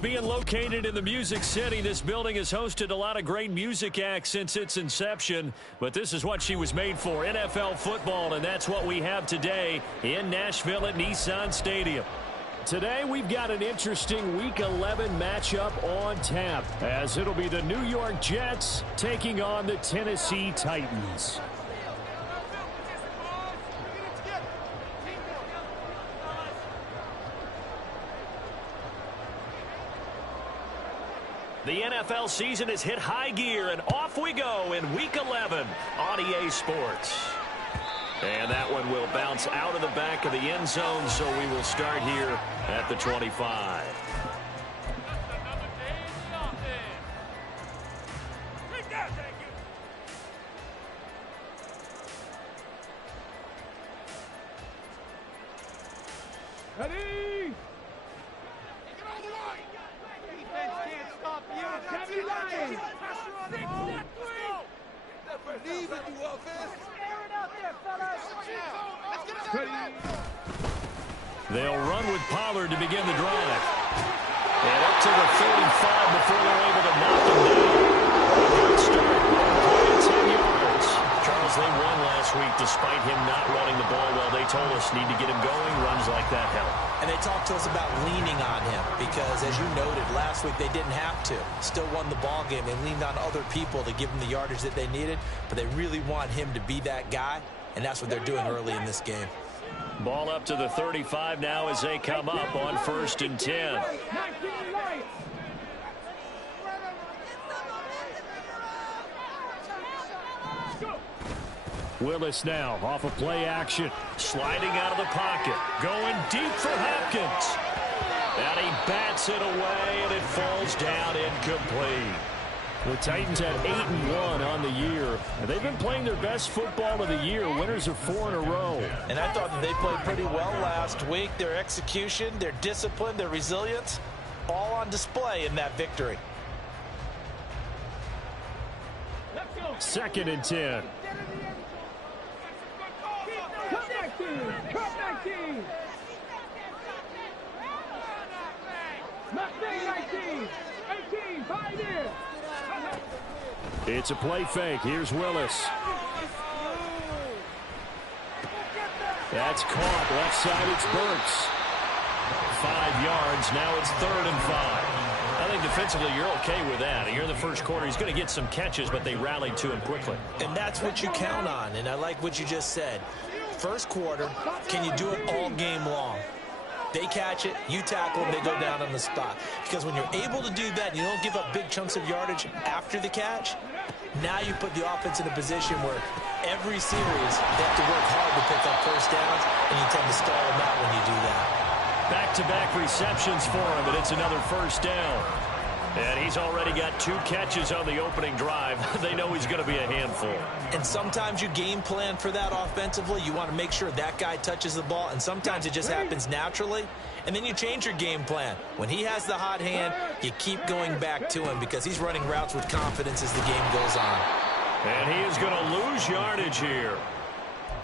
Being located in the Music City, this building has hosted a lot of great music acts since its inception, but this is what she was made for, NFL football, and that's what we have today in Nashville at Nissan Stadium. Today, we've got an interesting Week 11 matchup on tap, as it'll be the New York Jets taking on the Tennessee Titans. The NFL season has hit high gear, and off we go in Week 11 on EA Sports. And that one will bounce out of the back of the end zone, so we will start here at the 25. Ready? They'll run with Pollard to begin the drive. And up to the 35 before they're able to knock him down. Good start. 10 yards. Charles, they won last week despite him not running the ball well. They told us need to get him going. Runs like that help. And they talked to us about leaning on him because, as you noted, last week they didn't have to. Still won the ball game. They leaned on other people to give them the yardage that they needed, but they really want him to be that guy, and that's what they're doing early in this game. Ball up to the 35 now as they come up on 1st and 10. Willis now off of play action. Sliding out of the pocket. Going deep for Hopkins. And he bats it away, and it falls down incomplete. The Titans had 8-1 on the year. And they've been playing their best football of the year. Winners of 4 in a row. And I thought that they played pretty well last week. Their execution, their discipline, their resilience, all on display in that victory. 2nd and 10. It's a play fake. Here's Willis. That's caught. Left side, it's Burks. 5 yards. Now it's 3rd and 5. I think defensively you're okay with that. Here in the first quarter, he's going to get some catches, but they rallied to him quickly. And that's what you count on, and I like what you just said. First quarter, can you do it all game long? They catch it, you tackle them, they go down on the spot. Because when you're able to do that, you don't give up big chunks of yardage after the catch, now you put the offense in a position where every series they have to work hard to pick up first downs, and you tend to stall them out when you do that. Back-to-back receptions for him, and it's another first down. And he's already got 2 catches on the opening drive. They know he's going to be a handful. And sometimes you game plan for that offensively. You want to make sure that guy touches the ball, and sometimes it just happens naturally. And then you change your game plan. When he has the hot hand, you keep going back to him because he's running routes with confidence as the game goes on. And he is going to lose yardage here.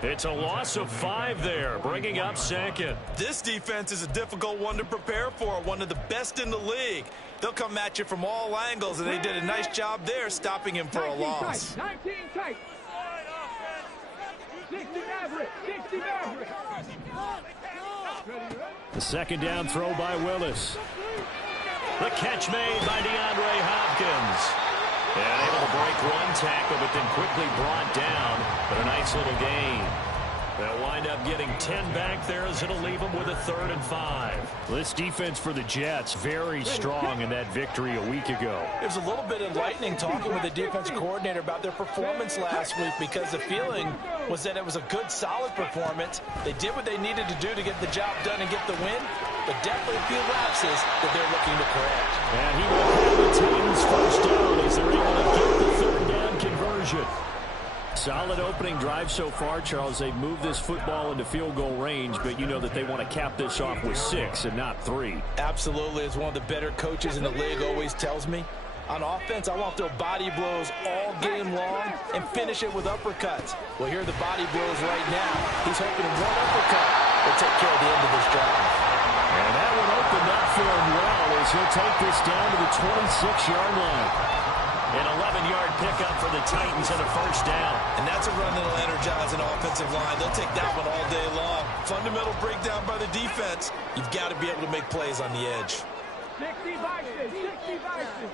It's a loss of 5 there, bringing up 2nd. This defense is a difficult one to prepare for, one of the best in the league. They'll come at you from all angles, and they did a nice job there stopping him for a loss. 19 tight. 60 Maverick. 60 Maverick. The 2nd down throw by Willis. The catch made by DeAndre Hopkins. And able to break 1 tackle, but then quickly brought down. But a nice little gain. They'll wind up getting 10 back there as it'll leave them with a 3rd and 5. This defense for the Jets, very strong in that victory a week ago. It was a little bit enlightening talking with the defense coordinator about their performance last week because the feeling was that it was a good, solid performance. They did what they needed to do to get the job done and get the win, but definitely a few lapses that they're looking to correct. And he will have the Titans first down as they're able to get the 3rd down conversion. Solid opening drive so far, Charles. They've moved this football into field goal range, but you know that they want to cap this off with 6 and not 3. Absolutely. As one of the better coaches in the league always tells me, on offense, I want to throw body blows all game long and finish it with uppercuts. Well, here are the body blows right now. He's hoping one uppercut will take care of the end of this drive. And that one opened up for him well as he'll take this down to the 26-yard line. An 11-yard pickup for the Titans and a first down. And that's a run that'll energize an offensive line. They'll take that one all day long. Fundamental breakdown by the defense. You've got to be able to make plays on the edge. 60 Vikings, 60 Vikings.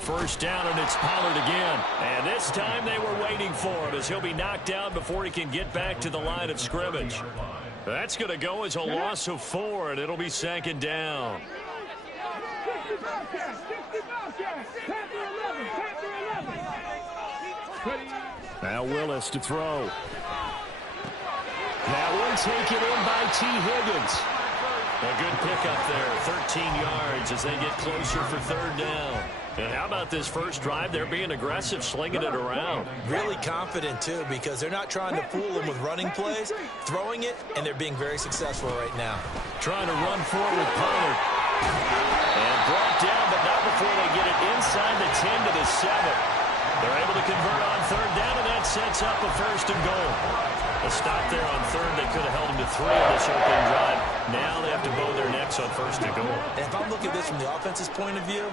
First down, and it's Pollard again. And this time they were waiting for him as he'll be knocked down before he can get back to the line of scrimmage. That's going to go as a loss of 4, and it'll be second down. 60 Bobcats, 60 Bobcats. Panther 11, Panther 11. Now Willis to throw. That one taken in by T. Higgins. A good pickup there, 13 yards as they get closer for third down. And how about this first drive? They're being aggressive, slinging it around. Really confident, too, because they're not trying to fool them with running plays, throwing it, and they're being very successful right now. Trying to run forward with Pollard. And brought down, but not before they get it inside the 10 to the 7. They're able to convert on third down, and that sets up a first and goal. A stop there on third. They could have held him to 3 on this opening drive. Now they have to bow their necks on first and goal. And if I'm looking at this from the offense's point of view,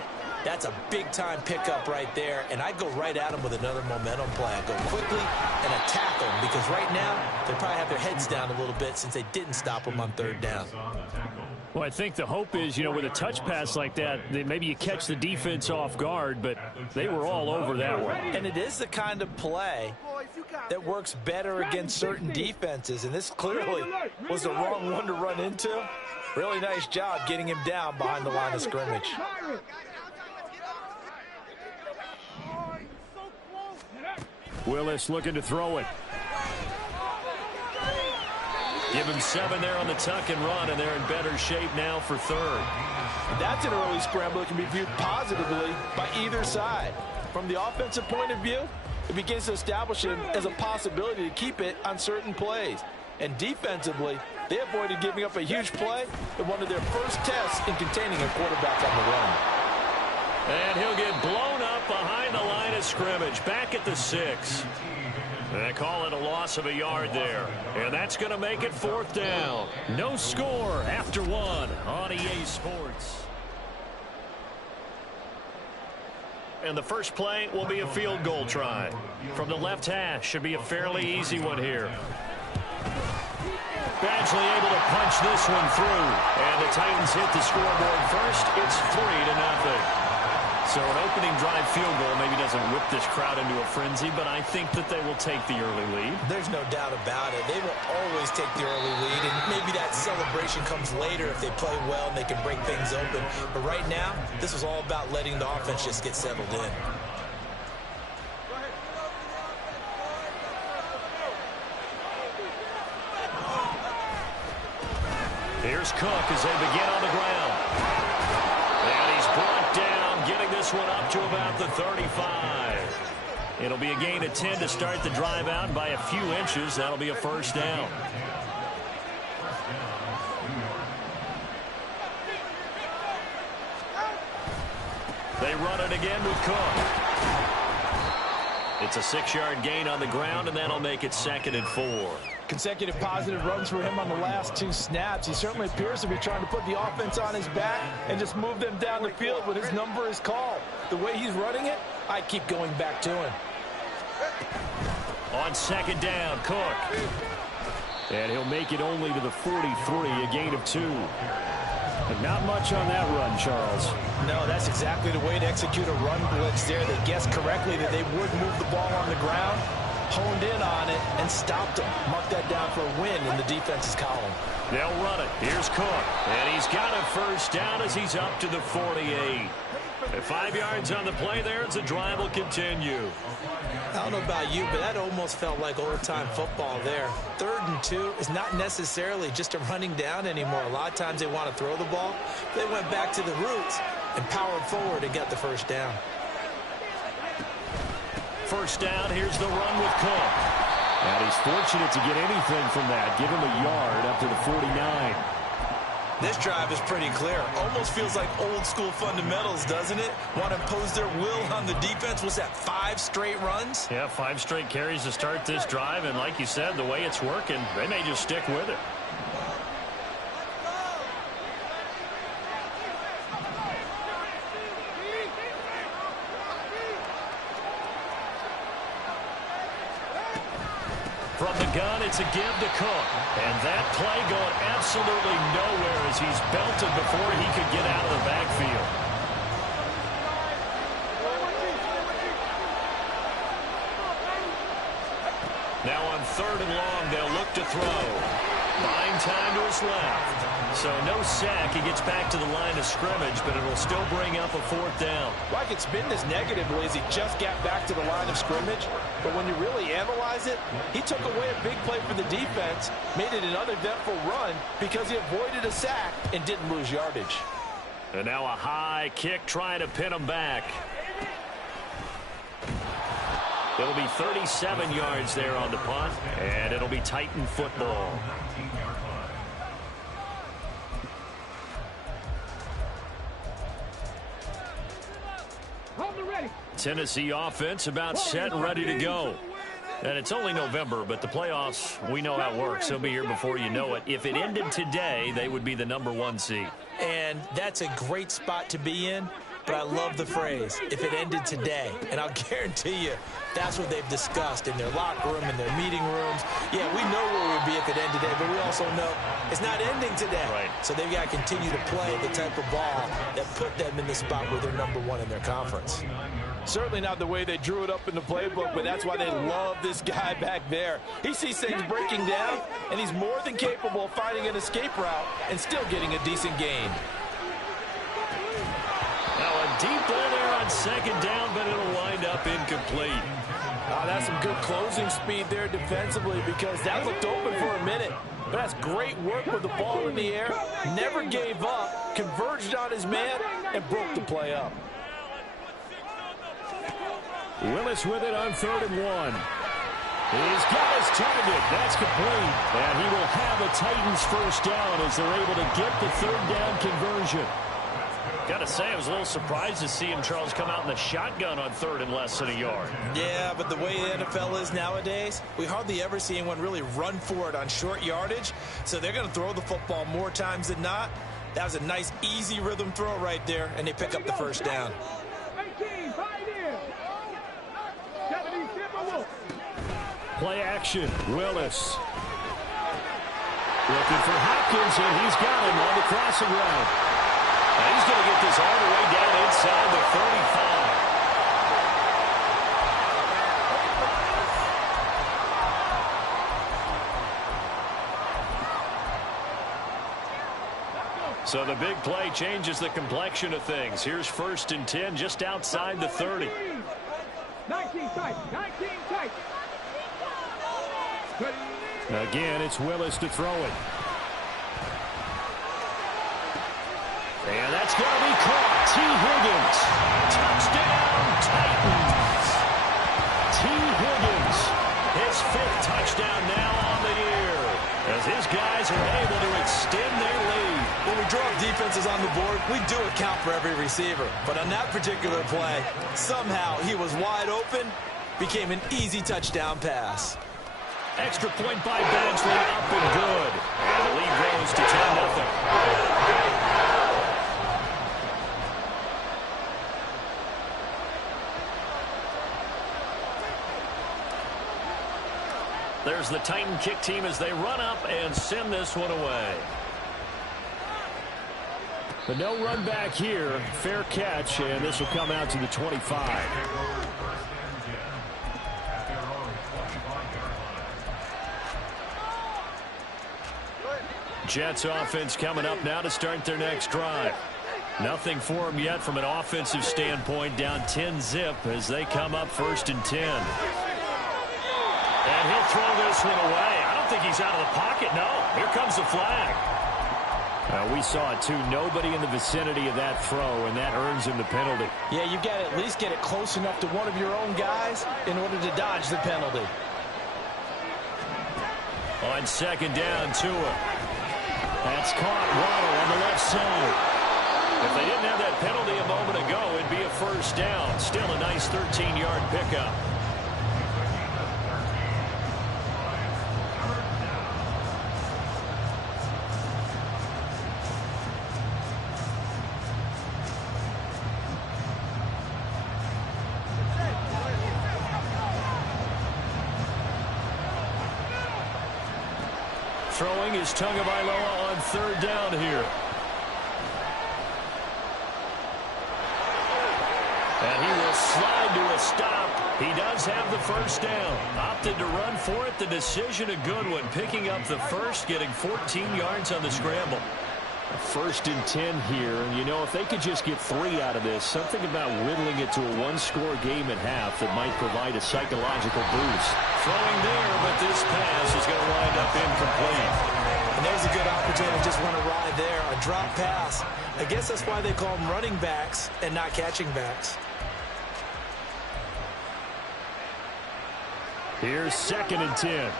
that's a big-time pickup right there, and I'd go right at them with another momentum play. I'd go quickly and attack them because right now they probably have their heads down a little bit since they didn't stop them on third down. Well, I think the hope is, with a touch pass like that, maybe you catch the defense off guard, but they were all over that one. And it is the kind of play that works better against certain defenses, and this clearly was the wrong one to run into. Really nice job getting him down behind the line of scrimmage. Willis looking to throw it. Give him 7 there on the tuck and run, and they're in better shape now for third. That's an early scramble that can be viewed positively by either side. From the offensive point of view, it begins to establish him as a possibility to keep it on certain plays. And defensively, they avoided giving up a huge play in one of their first tests in containing a quarterback on the run. And he'll get blown up behind the line of scrimmage, back at the 6. They call it a loss of a yard there. And that's going to make it fourth down. No score after 1 on EA Sports. And the first play will be a field goal try. From the left hash, should be a fairly easy one here. Badgley able to punch this one through. And the Titans hit the scoreboard first. It's 3-0. So an opening drive field goal maybe doesn't whip this crowd into a frenzy, but I think that they will take the early lead. There's no doubt about it. They will always take the early lead, and maybe that celebration comes later if they play well and they can break things open. But right now, this is all about letting the offense just get settled in. Here's Cook as they begin on the ground. And he's brought down, getting this one up to about the 35. It'll be a gain of 10 to start the drive out by a few inches. That'll be a first down. They run it again with Cook. It's a 6-yard gain on the ground, and that'll make it 2nd and 4. Consecutive positive runs for him on the last 2 snaps. He certainly appears to be trying to put the offense on his back and just move them down the field when his number is called. The way he's running it, I keep going back to him. On 2nd down, Cook. And he'll make it only to the 43, a gain of 2. But not much on that run, Charles. No, that's exactly the way to execute a run blitz there. They guessed correctly that they would move the ball on the ground, honed in on it, and stopped them. Mark that down for a win in the defense's column. They'll run it. Here's Cook. And he's got a first down as he's up to the 48. At 5 yards on the play there, as the drive will continue. I don't know about you, but that almost felt like old-time football there. 3rd and 2 is not necessarily just a running down anymore. A lot of times they want to throw the ball. They went back to the roots and powered forward and got the first down. First down, here's the run with Cook. And he's fortunate to get anything from that. Give him a yard up to the 49. This drive is pretty clear. Almost feels like old school fundamentals, doesn't it? Want to impose their will on the defense. Was that 5 straight runs? Yeah, 5 straight carries to start this drive. And like you said, the way it's working, they may just stick with it. From the gun, it's a give to Cook. And that play going absolutely nowhere as he's belted before he could get out of the backfield. Now on 3rd and long, they'll look to throw. Buying time to his left. So no sack. He gets back to the line of scrimmage, but it'll still bring up a 4th down. Well, I could spin this negatively as he just got back to the line of scrimmage. But when you really analyze it, he took away a big play for the defense, made it an uneventful run because he avoided a sack and didn't lose yardage. And now a high kick trying to pin him back. It'll be 37 yards there on the punt, and it'll be Titan football. Tennessee offense about set and ready to go. And it's only November, but the playoffs, we know how it works. They'll be here before you know it. If it ended today, they would be the #1 seed. And that's a great spot to be in. But I love the phrase, if it ended today. And I'll guarantee you, that's what they've discussed in their locker room, in their meeting rooms. Yeah, we know where it would be if it ended today, but we also know it's not ending today. Right. So they've got to continue to play the type of ball that put them in the spot where they're #1 in their conference. Certainly not the way they drew it up in the playbook, but that's why they love this guy back there. He sees things breaking down, and he's more than capable of finding an escape route and still getting a decent gain. Now a deep ball there on 2nd down, but it'll wind up incomplete. That's some good closing speed there defensively because that looked open for a minute. But that's great work with the ball in the air. Never gave up, converged on his man, and broke the play up. Willis with it on 3rd and 1. He's got his target. That's complete. And he will have a Titans first down as they're able to get the 3rd down conversion. Got to say, I was a little surprised to see him, Charles, come out in the shotgun on 3rd and less than a yard. Yeah, but the way the NFL is nowadays, we hardly ever see anyone really run for it on short yardage. So they're going to throw the football more times than not. That was a nice, easy rhythm throw right there, and they pick up the first down. Play action. Willis. Looking for Hopkins, and he's got him on the crossing route. Now he's going to get this all the way down inside the 35. So the big play changes the complexion of things. Here's 1st and 10 just outside the 30. 19 tight. 19 tight. Again, it's Willis to throw it. And that's going to be caught. T. Higgins. Touchdown, Titans. T. Higgins. His 5th touchdown now on the year, as his guys are able to extend their lead. When we draw defenses on the board, we do account for every receiver. But on that particular play, somehow he was wide open, became an easy touchdown pass. Extra point by Badgley, up and good. And the lead grows to 10-0. There's the Titan kick team as they run up and send this one away. But no run back here. Fair catch, and this will come out to the 25. Jets offense coming up now to start their next drive. Nothing for him yet from an offensive standpoint. Down 10-zip as they come up 1st and 10. And he'll throw this one away. I don't think he's out of the pocket. No, here comes the flag. We saw it, too. Nobody in the vicinity of that throw, and that earns him the penalty. Yeah, you've got to at least get it close enough to one of your own guys in order to dodge the penalty. On 2nd down, Tua. That's caught. Waddle on the left side. If they didn't have that penalty a moment ago, it'd be a 1st down. Still a nice 13-yard pickup. Throwing is Tagovailoa on 3rd down here. And he will slide to a stop. He does have the 1st down. Opted to run for it. The decision a good one. Picking up the 1st, getting 14 yards on the scramble. 1st and 10 here. And, you know, if they could just get 3 out of this, something about whittling it to a 1-score game at half that might provide a psychological boost. Throwing there, but this pass is going to wind up incomplete. And there's a good opportunity to just run a ride there. A drop pass. I guess that's why they call them running backs and not catching backs. Here's 2nd and 10.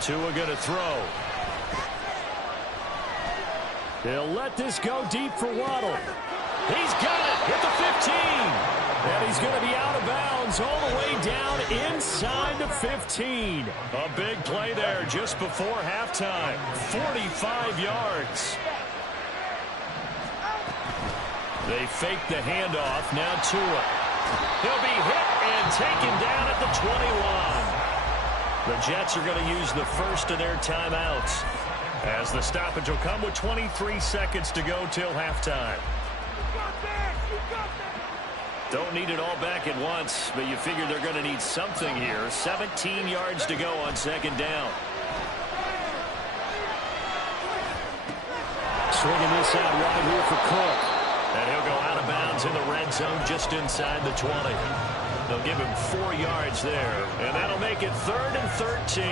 Tua going to throw. He'll let this go deep for Waddle. He's got it at the 15. And he's going to be out of bounds all the way down inside the 15. A big play there just before halftime. 45 yards. They fake the handoff. Now Tua. He'll be hit and taken down at the 21. The Jets are going to use the 1st of their timeouts, as the stoppage will come with 23 seconds to go till halftime. Don't need it all back at once, but you figure they're going to need something here. 17 yards to go on 2nd down. Swinging this out right here for Cook. And he'll go out of bounds in the red zone just inside the 20. They'll give him 4 yards there, and that'll make it 3rd and 13.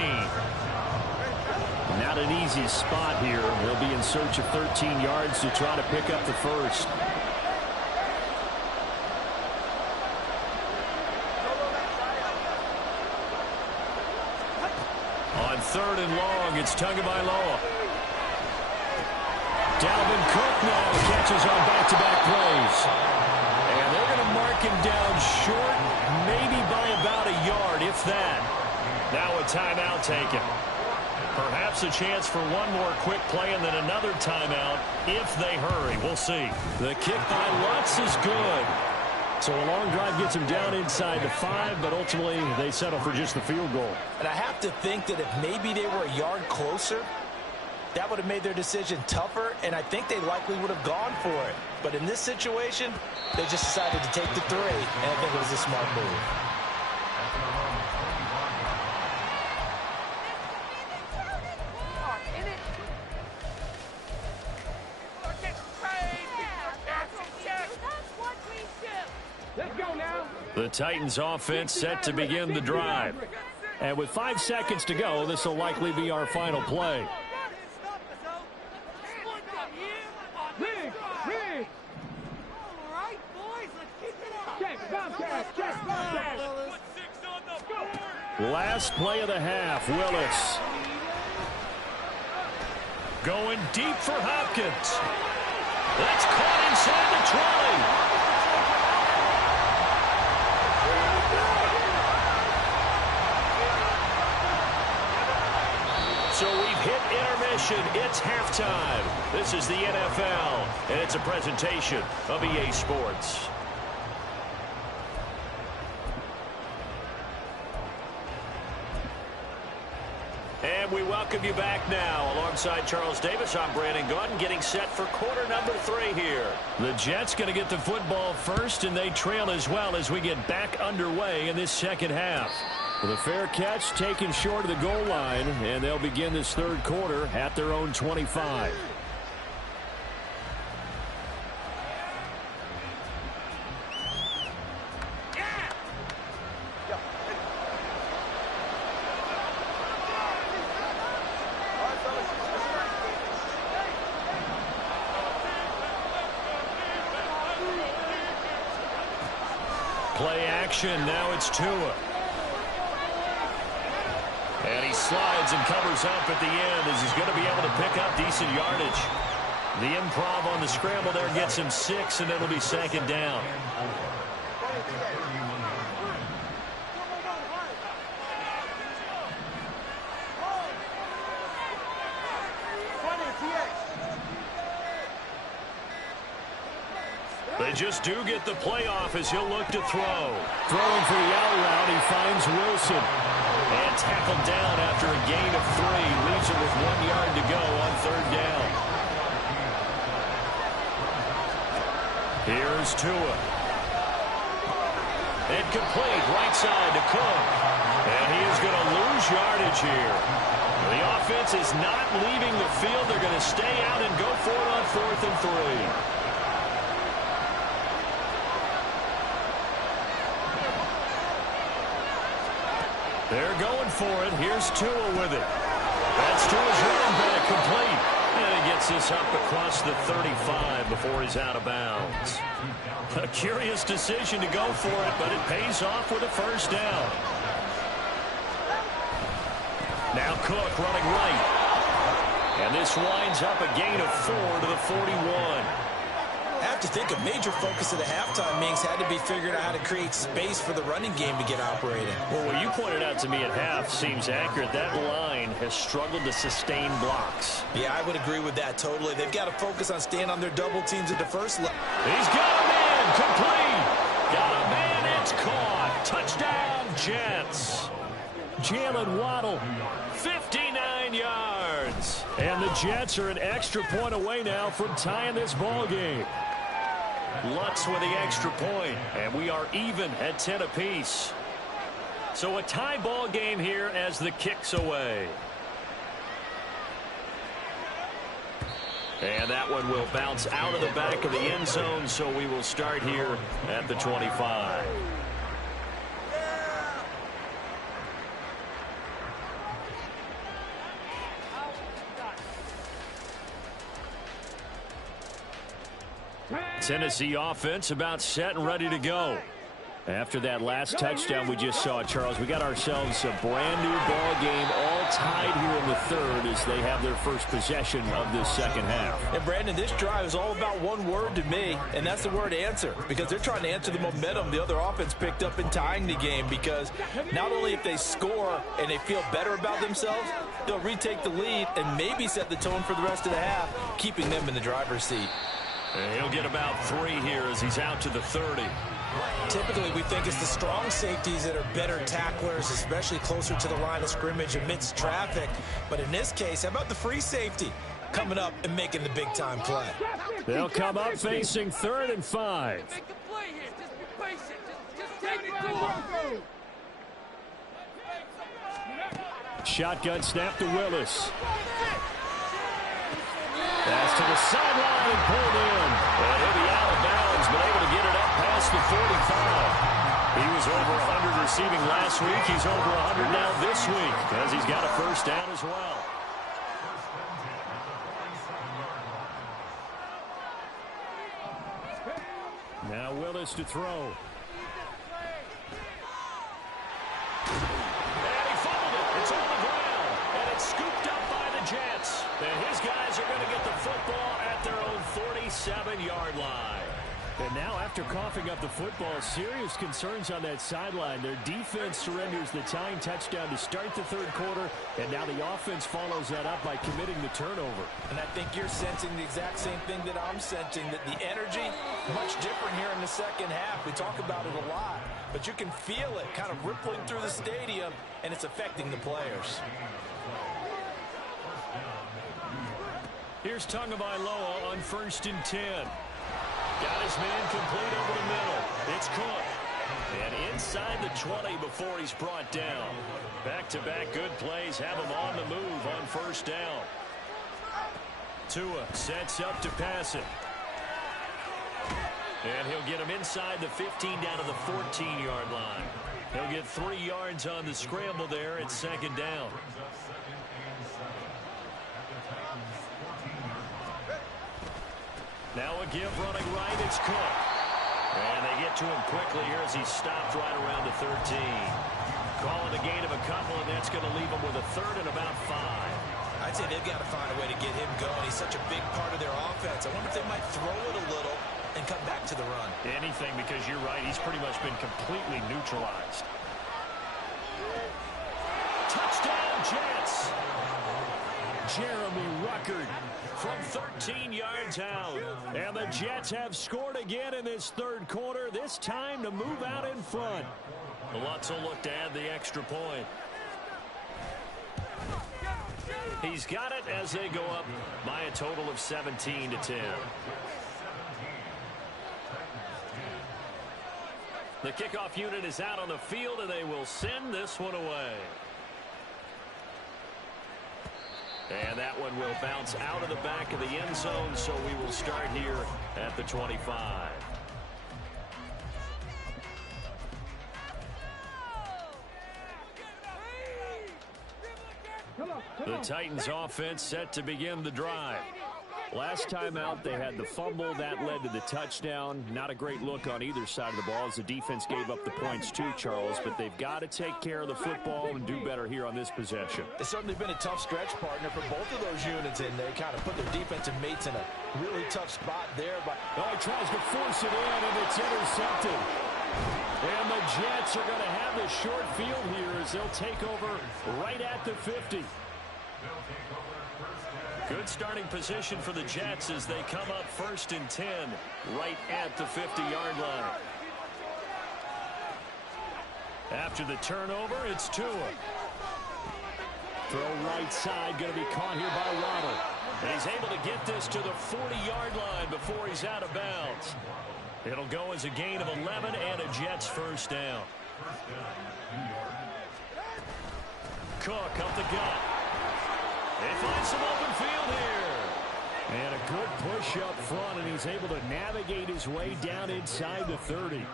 Not an easy spot here. They'll be in search of 13 yards to try to pick up the 1st. On 3rd and long, it's Tagovailoa. Dalvin Cook now catches on back-to-back plays. And they're going to mark him down short, maybe by about a yard, if that. Now a timeout taken. Perhaps a chance for one more quick play and then another timeout if they hurry. We'll see. The kick by Lutz is good. So a long drive gets him down inside the 5, but ultimately they settle for just the field goal. And I have to think that if maybe they were a yard closer, that would have made their decision tougher, and I think they likely would have gone for it. But in this situation, they just decided to take the 3, and I think it was a smart move. Let's go now. The Titans offense set to begin the drive. And with 5 seconds to go, this will likely be our final play. Last play of the half, Willis. Going deep for Hopkins. That's caught inside the 20. So we've hit intermission. It's halftime. This is the NFL, and it's a presentation of EA Sports. And we welcome you back now. Alongside Charles Davis, I'm Brandon Gordon, getting set for quarter number 3 here. The Jets going to get the football first, and they trail as well as we get back underway in this second half. Well, the fair catch taken short of the goal line, and they'll begin this third quarter at their own 25. Play action. Now it's Tua. And he slides and covers up at the end as he's going to be able to pick up decent yardage. The improv on the scramble there gets him 6, and it'll be second down. They just do get the playoff as he'll look to throw. Throwing for the out route, he finds Wilson. And tackled down after a gain of 3. Leaves him with 1 yard to go on third down. Here's Tua. Incomplete, right side to Cook. And he is going to lose yardage here. The offense is not leaving the field. They're going to stay out and go for it on 4th and 3. They're going for it. Here's Tua with it. That's Tua's running back complete. And he gets this up across the 35 before he's out of bounds. A curious decision to go for it, but it pays off with a first down. Now Cook running right. And this winds up a gain of 4 to the 41. I have to think a major focus of the halftime meetings had to be figuring out how to create space for the running game to get operating. Well, what you pointed out to me at half seems accurate. That line has struggled to sustain blocks. Yeah, I would agree with that totally. They've got to focus on staying on their double teams at the first level. He's got a man, complete. Got a man, it's caught. Touchdown, Jets. Jalen Waddle, 59 yards. And the Jets are an extra point away now from tying this ball game. Lutz with the extra point, and we are even at 10 apiece. So a tie ball game here as the kick's away. And that one will bounce out of the back of the end zone, so we will start here at the 25. Tennessee offense about set and ready to go. After that last touchdown we just saw, Charles, we got ourselves a brand new ball game, all tied here in the third as they have their first possession of this second half. And Brandon, this drive is all about one word to me, and that's the word answer, because they're trying to answer the momentum the other offense picked up in tying the game, because not only if they score and they feel better about themselves, they'll retake the lead and maybe set the tone for the rest of the half, keeping them in the driver's seat. And he'll get about 3 here as he's out to the 30. Typically, we think it's the strong safeties that are better tacklers, especially closer to the line of scrimmage amidst traffic. But in this case, how about the free safety coming up and making the big-time play? They'll come up facing 3rd and 5. Make a play here. Just be patient. Just take it to him. Shotgun snap to Willis. Pass to the sideline and pulled in. And he'll be out of bounds, but able to get it up past the 45. He was over 100 receiving last week. He's over 100 now this week as he's got a first down as well. Now Willis to throw. And he fumbled it. It's on the ground. And it's scooped up by the Jets. And his guys are going to get the football at their own 47-yard line. And now after coughing up the football, serious concerns on that sideline. Their defense surrenders the tying touchdown to start the third quarter, and now the offense follows that up by committing the turnover. And I think you're sensing the exact same thing that I'm sensing, that the energy, much different here in the second half. We talk about it a lot, but you can feel it kind of rippling through the stadium, and it's affecting the players. Here's Tagovailoa on 1st and 10. Got his man complete over the middle. It's Cook. And inside the 20 before he's brought down. Back-to-back good plays have him on the move on first down. Tua sets up to pass it. And he'll get him inside the 15 down to the 14-yard line. He'll get 3 yards on the scramble there at second down. Now a give running right, it's Cook. And they get to him quickly here as he stopped right around the 13. Calling a gain of a couple, and that's going to leave him with a third and about 5. I'd say they've got to find a way to get him going. He's such a big part of their offense. I wonder if they might throw it a little and come back to the run. Anything, because you're right. He's pretty much been completely neutralized. Touchdown, Jets. Jeremy Ruckert from 13 yards out. And the Jets have scored again in this third quarter, this time to move out in front. Lutz will look to add the extra point. He's got it as they go up by a total of 17-10. The kickoff unit is out on the field, and they will send this one away. And that one will bounce out of the back of the end zone, so we will start here at the 25. The Titans offense set to begin the drive. Last time out, they had the fumble. That led to the touchdown. Not a great look on either side of the ball as the defense gave up the points too, Charles. But they've got to take care of the football and do better here on this possession. It's certainly been a tough stretch, partner, for both of those units in there. Kind of put their defensive mates in a really tough spot there. But he tries to force it in, and it's intercepted. And the Jets are going to have the short field here as they'll take over right at the 50. Good starting position for the Jets as they come up 1st and 10 right at the 50-yard line. After the turnover, it's Tua. Throw right side, going to be caught here by Waddle. And he's able to get this to the 40-yard line before he's out of bounds. It'll go as a gain of 11 and a Jets first down. Cook up the gut. They find some open field here. And a good push up front, and he's able to navigate his way down inside the 30.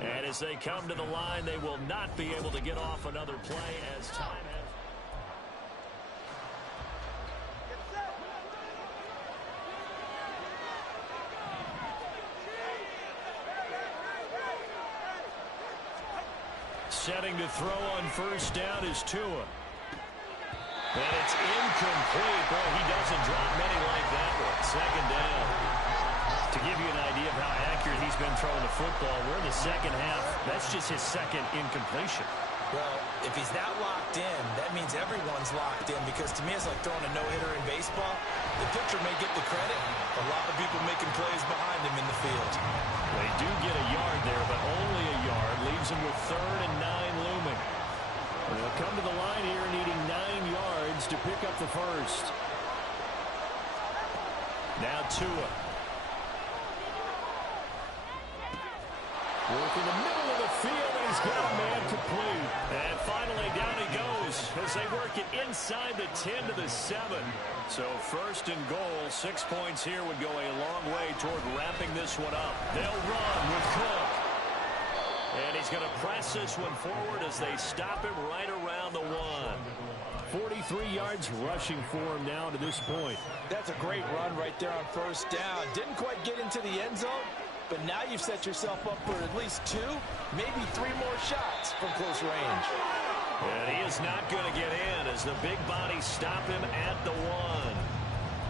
And as they come to the line, they will not be able to get off another play as time has... Setting to throw on first down is Tua. And it's incomplete. Boy, he doesn't drop many like that one. Second down. To give you an idea of how accurate he's been throwing the football, we're in the second half. That's just his second incompletion. Well, if he's that locked in, that means everyone's locked in, because to me it's like throwing a no-hitter in baseball. The pitcher may get the credit. A lot of people making plays behind him in the field. They do get a yard there, but only a yard. Leaves him with 3rd and 9 looming. And they'll come to the line here needing 9 yards to pick up the first. Now Tua. Work in the middle of the field, and he's got a man complete. And finally, down he goes as they work it inside the 10 to the 7. So 1st and goal, 6 points here would go a long way toward wrapping this one up. They'll run with Cook. And he's going to press this one forward as they stop him right around the 1. 43 yards rushing for him now to this point. that's a great run right there on first down. Didn't quite get into the end zone, but now you've set yourself up for at least 2, maybe 3 more shots from close range. And he is not going to get in as the big bodies stop him at the 1.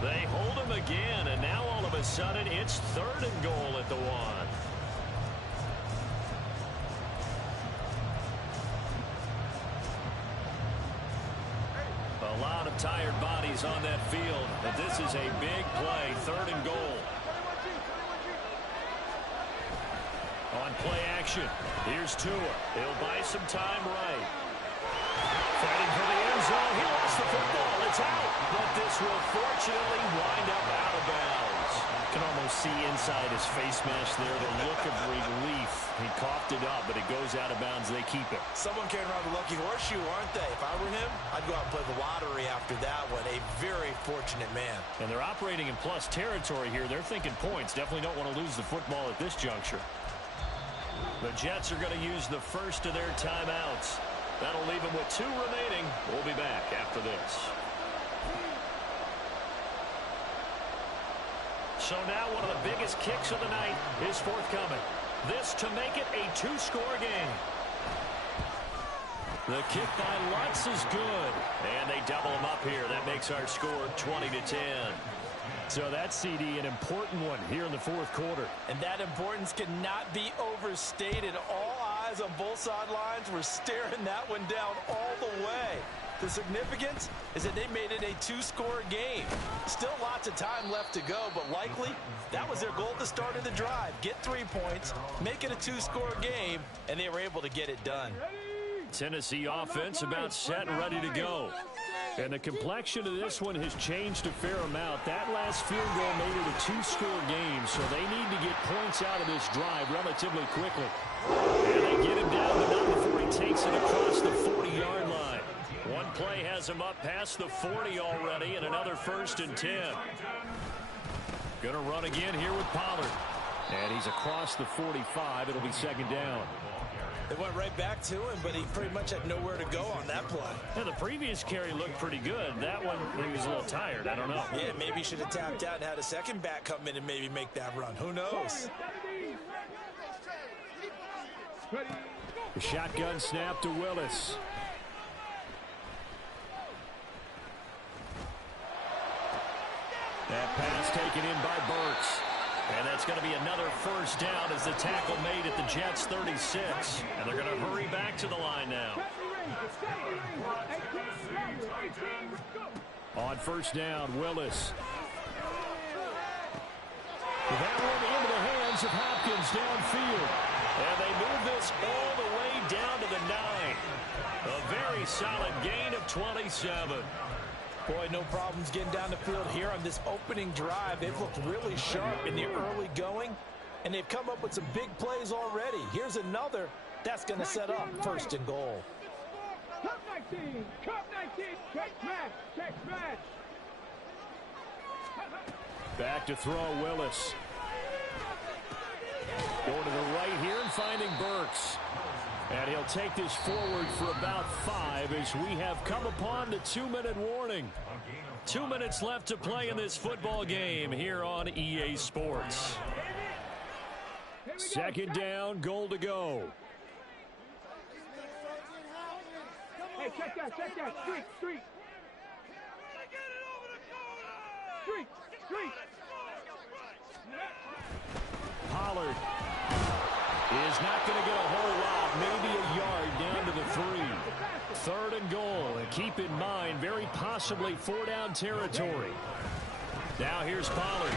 They hold him again, and now all of a sudden it's 3rd and goal at the 1. A lot of tired bodies on that field, but this is a big play, 3rd and goal. On play action, here's Tua. He'll buy some time right. Fighting for the end zone. He lost the football. It's out. But this will fortunately wind up out of bounds. can almost see inside his face mask there, the look of relief. He coughed it up, but it goes out of bounds. They keep it. Someone carrying around the lucky horseshoe, aren't they? If I were him, I'd go out and play the lottery after that one. A very fortunate man. And they're operating in plus territory here. They're thinking points. Definitely don't want to lose the football at this juncture. The Jets are going to use the first of their timeouts. That'll leave them with 2 remaining. We'll be back after this. So now one of the biggest kicks of the night is forthcoming. This to make it a 2-score game. The kick by Lutz is good. And they double him up here. That makes our score 20-10. So that's, CD, an important one here in the fourth quarter. And that importance cannot be overstated. All eyes on both sidelines were staring that one down all the way. The significance is that they made it a 2-score game. Still lots of time left to go, but likely that was their goal at the start of the drive. Get 3 points, make it a 2-score game, and they were able to get it done. Tennessee offense about set and ready to go. And the complexion of this one has changed a fair amount. That last field goal made it a 2-score game, so they need to get points out of this drive relatively quickly. And they get him down to 9 before he takes it across the 40-yard line. One play has him up past the 40 already, and another 1st and 10. Gonna run again here with Pollard. And he's across the 45. It'll be 2nd down. They went right back to him, but he pretty much had nowhere to go on that play. Yeah, the previous carry looked pretty good. That one, he was a little tired. I don't know. Yeah, maybe he should have tapped out and had a second back come in and maybe make that run. Who knows? The shotgun snap to Willis. That pass taken in by Burks. And that's going to be another 1st down as the tackle made at the Jets' 36. And they're going to hurry back to the line now. On 1st down, Willis. That one into the hands of Hopkins downfield. And they move this all the way down to the 9. A very solid gain of 27. Boy, no problems getting down the field here on this opening drive. They've looked really sharp in the early going, and they've come up with some big plays already. Here's another. That's going to set up 1st and goal. Cup 19, check match. Back to throw, Willis. Going to the right here and finding Burks. And he'll take this forward for about 5 as we have come upon the 2-minute warning. 2 minutes left to play in this football game here on EA Sports. 2nd down, goal to go. Hey, check that. Street. Pollard is not going to get a whole lot, maybe a yard down to the 3. 3rd and goal, and keep in mind, very possibly 4-down territory. Now here's Pollard.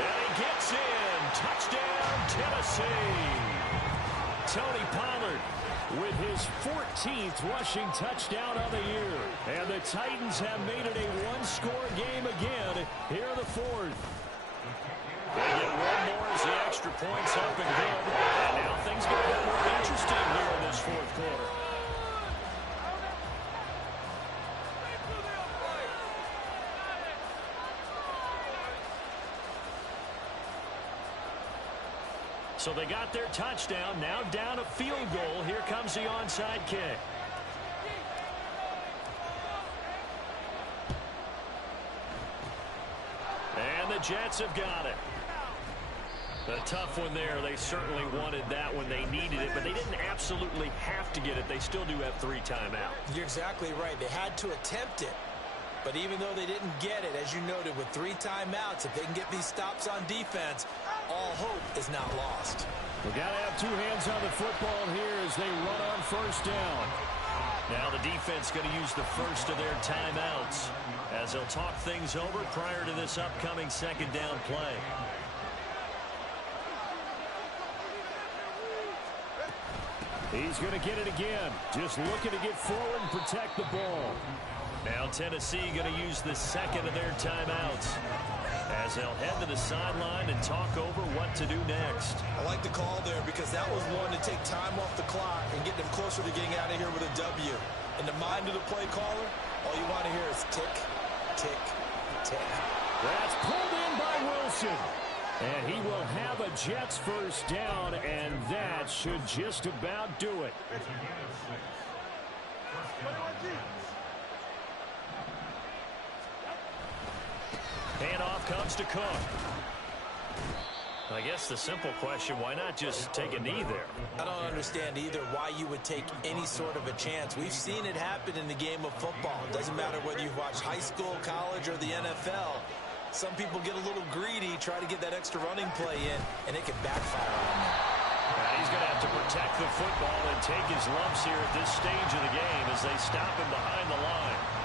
And he gets in. Touchdown, Tennessee. Tony Pollard with his 14th rushing touchdown of the year. And the Titans have made it a 1-score game again here in the 4th. They get one more as the extra points up and good. And now things get a bit more interesting here in this 4th quarter. So they got their touchdown. Now down a field goal. Here comes the onside kick. And the Jets have got it. A tough one there. They certainly wanted that when they needed it, but they didn't absolutely have to get it. They still do have 3 timeouts. You're exactly right. They had to attempt it. But even though they didn't get it, as you noted, with 3 timeouts, if they can get these stops on defense, all hope is not lost. We've got to have 2 hands on the football here as they run on 1st down. Now the defense going to use the first of their timeouts as they'll talk things over prior to this upcoming 2nd down play. He's going to get it again. Just looking to get forward and protect the ball. Now Tennessee going to use the 2nd of their timeouts as as they'll head to the sideline and talk over what to do next. I like the call there because that was one to take time off the clock and get them closer to getting out of here with a W. In the mind of the play caller, all you want to hear is tick, tick, tick. That's pulled in by Wilson. And he will have a Jets first down, and that should just about do it. Handoff comes to Cook. I guess the simple question, why not just take a knee there? I don't understand either why you would take any sort of a chance. We've seen it happen in the game of football. It doesn't matter whether you've watched high school, college, or the NFL. Some people get a little greedy, try to get that extra running play in, and it can backfire on them. And he's going to have to protect the football and take his lumps here at this stage of the game as they stop him behind the line.